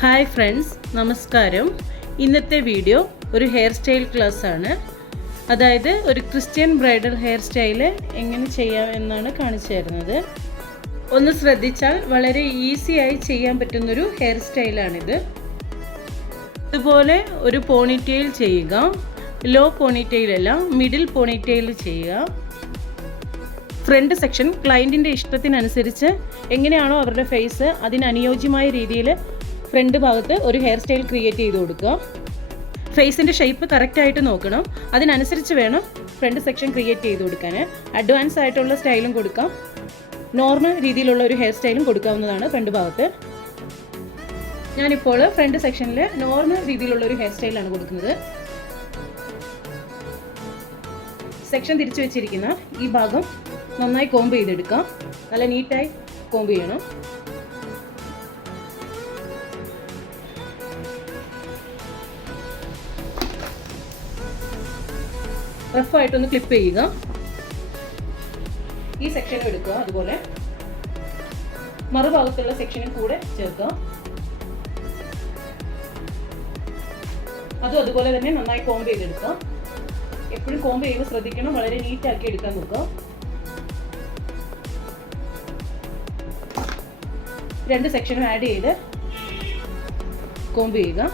Hi friends, നമസ്കാരം. ഇന്നത്തെ video ഒരു ഹെയർ സ്റ്റൈൽ ക്ലാസ് ആണ്. അതായത് ഒരു ക്രിസ്ത്യൻ ബ്രൈഡൽ ഹെയർ സ്റ്റൈല് എങ്ങനെ ചെയ്യാം എന്നാണ് കാണിച്ചു തരുന്നത്. ഒന്ന് ശ്രദ്ധിച്ചാൽ വളരെ ഈസിയായി ചെയ്യാൻ പറ്റുന്നൊരു ഹെയർ സ്റ്റൈലാണിത്. ഇതുപോലെ ഒരു പോണിറ്റെയിൽ ചെയ്യുക. ലോ പോണിറ്റെയിലല്ല, മിഡിൽ പോണിറ്റെയിൽ ചെയ്യുക. ഫ്രണ്ട് സെക്ഷൻ ക്ലയൻറ്റിൻ്റെ ഇഷ്ടത്തിനനുസരിച്ച് എങ്ങനെയാണോ അവരുടെ ഫേസ് അതിനനുയോജ്യമായ രീതിയിൽ ഫ്രണ്ട് ഭാഗത്ത് ഒരു ഹെയർ സ്റ്റൈൽ ക്രിയേറ്റ് ചെയ്ത് കൊടുക്കുക. ഫേസിൻ്റെ ഷേപ്പ് കറക്റ്റായിട്ട് നോക്കണം. അതിനനുസരിച്ച് വേണം ഫ്രണ്ട് സെക്ഷൻ ക്രിയേറ്റ് ചെയ്ത് കൊടുക്കാൻ. അഡ്വാൻസ് ആയിട്ടുള്ള സ്റ്റൈലും കൊടുക്കാം, നോർമൽ രീതിയിലുള്ള ഒരു ഹെയർ സ്റ്റൈലും കൊടുക്കാവുന്നതാണ് ഫ്രണ്ട് ഭാഗത്ത്. ഞാനിപ്പോൾ ഫ്രണ്ട് സെക്ഷനിൽ നോർമൽ രീതിയിലുള്ള ഒരു ഹെയർ സ്റ്റൈലാണ് കൊടുക്കുന്നത്. സെക്ഷൻ തിരിച്ചു വെച്ചിരിക്കുന്ന ഈ ഭാഗം നന്നായി കോംബ് ചെയ്തെടുക്കാം. നല്ല നീറ്റായി കോംബ് ചെയ്യണം. റഫായിട്ടൊന്ന് ക്ലിപ്പ് ചെയ്യുക. ഈ സെക്ഷനും എടുക്കുക, അതുപോലെ മറുഭാഗത്തുള്ള സെക്ഷനും കൂടെ ചേർക്കുക. അതും അതുപോലെ തന്നെ നന്നായി കോംബ് ചെയ്തെടുക്കുക. എപ്പോഴും കോംബ് ചെയ്യുമ്പോൾ ശ്രദ്ധിക്കണം, വളരെ നീറ്റാക്കി എടുക്കാൻ നോക്കുക. രണ്ട് സെക്ഷനും ആഡ് ചെയ്ത് കോംബ് ചെയ്യുക.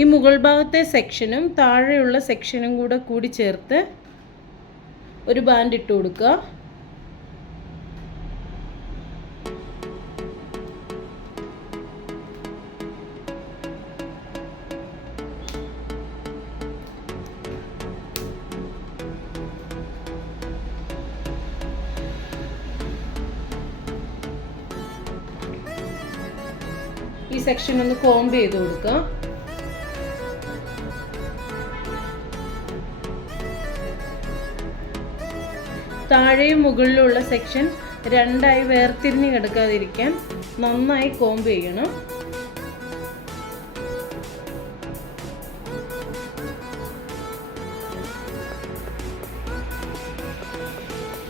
ഈ മുകൾ ഭാഗത്തെ സെക്ഷനും താഴെയുള്ള സെക്ഷനും കൂടി ചേർത്ത് ഒരു ബാൻഡ് ഇട്ട് കൊടുക്കുക. ഈ സെക്ഷൻ ഒന്ന് കോംബ് ചെയ്ത് കൊടുക്കുക. താഴെയും മുകളിലുള്ള സെക്ഷൻ രണ്ടായി വേർതിരിഞ്ഞ് കിടക്കാതിരിക്കാൻ നന്നായി കോംബ് ചെയ്യണം.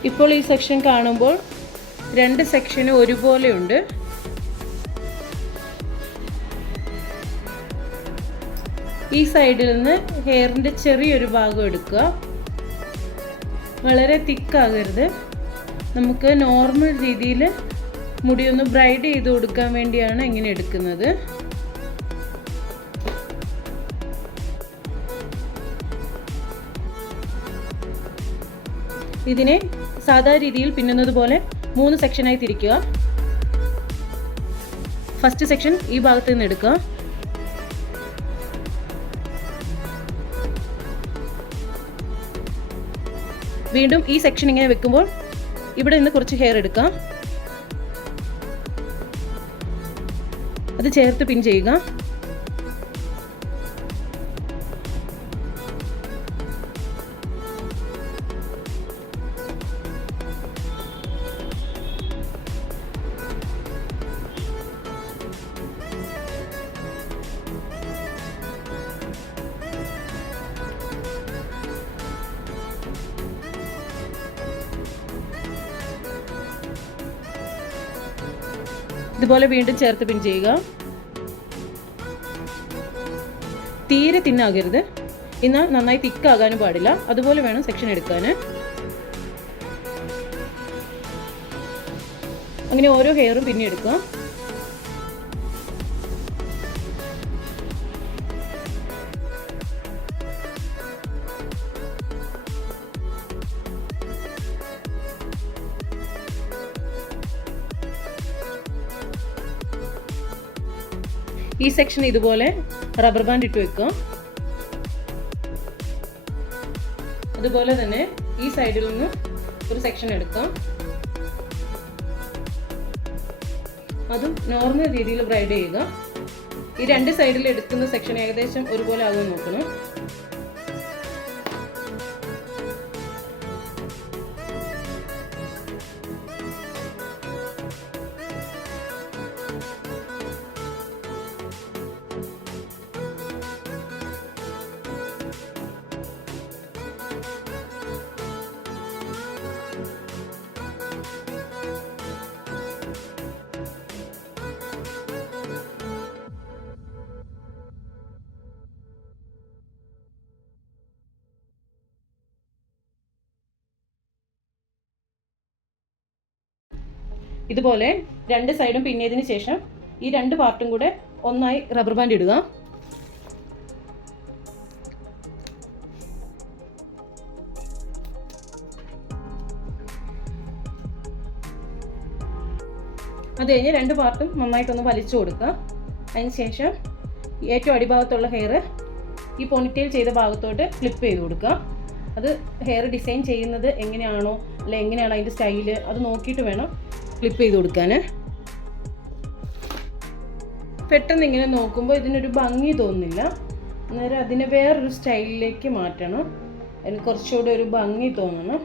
ഇപ്പോൾ ഈ സെക്ഷൻ കാണുമ്പോൾ രണ്ട് സെക്ഷനും ഒരുപോലെയുണ്ട്. ഈ സൈഡിൽ നിന്ന് ഹെയറിൻ്റെ ചെറിയൊരു ഭാഗം എടുക്കുക. വളരെ തിക്കാകരുത്. നമുക്ക് നോർമൽ രീതിയിൽ മുടിയൊന്ന് ബ്രൈഡ് ചെയ്ത് കൊടുക്കാൻ വേണ്ടിയാണ് ഇങ്ങനെ എടുക്കുന്നത്. ഇതിനെ സാധാ രീതിയിൽ പിന്നുന്നത് പോലെ 3 സെക്ഷനായി തിരിക്കുക. ഫസ്റ്റ് സെക്ഷൻ ഈ ഭാഗത്ത് നിന്ന് എടുക്കുക. വീണ്ടും ഈ സെക്ഷൻ ഇങ്ങനെ വെക്കുമ്പോൾ ഇവിടെ നിന്ന് കുറച്ച് ഹെയർ എടുക്കാം. അത് ചേർത്ത് പിൻ ചെയ്യുക. ഇതുപോലെ വീണ്ടും ചേർത്ത് പിൻ ചെയ്യുക. തീരെ തിന്നാകരുത്, എന്നാൽ നന്നായി തിക്കാകാനും പാടില്ല. അതുപോലെ വേണം സെക്ഷൻ എടുക്കാൻ. അങ്ങനെ ഓരോ ഹെയറും പിന്നെ എടുക്കുക. ഈ സെക്ഷൻ ഇതുപോലെ റബ്ബർ ബാൻഡ് ഇട്ട് വെക്കുക. അതുപോലെ തന്നെ ഈ സൈഡിൽ നിന്ന് ഒരു സെക്ഷൻ എടുക്കാം. അതും നോർമൽ രീതിയിൽ ബ്രൈഡ് ചെയ്യുക. ഈ രണ്ട് സൈഡിൽ എടുക്കുന്ന സെക്ഷൻ ഏകദേശം ഒരുപോലെ ആകുമെന്ന് നോക്കണം. ഇതുപോലെ രണ്ട് സൈഡും പിന്നിയതിന് ശേഷം ഈ രണ്ട് പാർട്ടും കൂടെ ഒന്നായി റബ്ബർ ബാൻഡ് ഇടുക. അത് കഴിഞ്ഞ് രണ്ട് പാർട്ടും നന്നായിട്ടൊന്ന് വലിച്ചു കൊടുക്കുക. അതിന് ശേഷം ഏറ്റവും അടിഭാഗത്തുള്ള ഹെയർ ഈ പോണിറ്റെയിൽ ചെയ്ത ഭാഗത്തോട്ട് ഫ്ലിപ്പ് ചെയ്ത് കൊടുക്കുക. അത് ഹെയർ ഡിസൈൻ ചെയ്യുന്നത് എങ്ങനെയാണോ അല്ലെ എങ്ങനെയാണോ അതിൻ്റെ സ്റ്റൈല് അത് നോക്കിയിട്ട് വേണം ഫ്ലിപ്പ് ചെയ്ത് കൊടുക്കാൻ. പെട്ടെന്ന് ഇങ്ങനെ നോക്കുമ്പോൾ ഇതിനൊരു ഭംഗി തോന്നുന്നില്ല. അന്നേരം അതിനെ വേറൊരു സ്റ്റൈലിലേക്ക് മാറ്റണം. അതിന് കുറച്ചുകൂടെ ഒരു ഭംഗി തോന്നണം.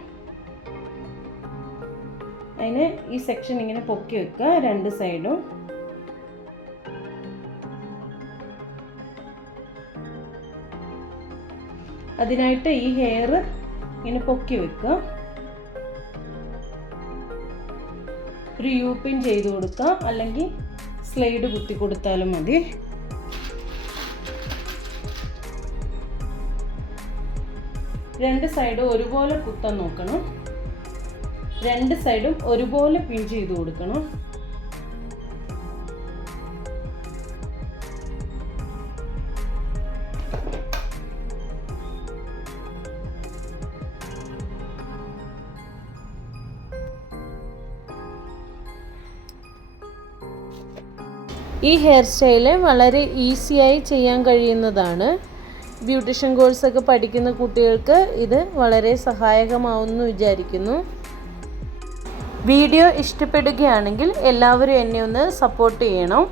അതിന് ഈ സെക്ഷൻ ഇങ്ങനെ പൊക്കി വെക്കുക രണ്ട് സൈഡും. അതിനായിട്ട് ഈ ഹെയർ ഇങ്ങനെ പൊക്കി വെക്കുക. ഒരു യു പിൻ ചെയ്ത് കൊടുക്കുക, അല്ലെങ്കിൽ സ്ലൈഡ് കുത്തി കൊടുത്താലും മതി. രണ്ട് സൈഡും ഒരുപോലെ കുത്താൻ നോക്കണം. രണ്ട് സൈഡും ഒരുപോലെ പിൻ ചെയ്ത് കൊടുക്കണം. ഈ ഹെയർ സ്റ്റൈല് വളരെ ഈസിയായി ചെയ്യാൻ കഴിയുന്നതാണ്. ബ്യൂട്ടീഷ്യൻ കോഴ്സൊക്കെ പഠിക്കുന്ന കുട്ടികൾക്ക് ഇത് വളരെ സഹായകമാവുമെന്ന് വിചാരിക്കുന്നു. വീഡിയോ ഇഷ്ടപ്പെടുകയാണെങ്കിൽ എല്ലാവരും എന്നെ ഒന്ന് സപ്പോർട്ട് ചെയ്യണം.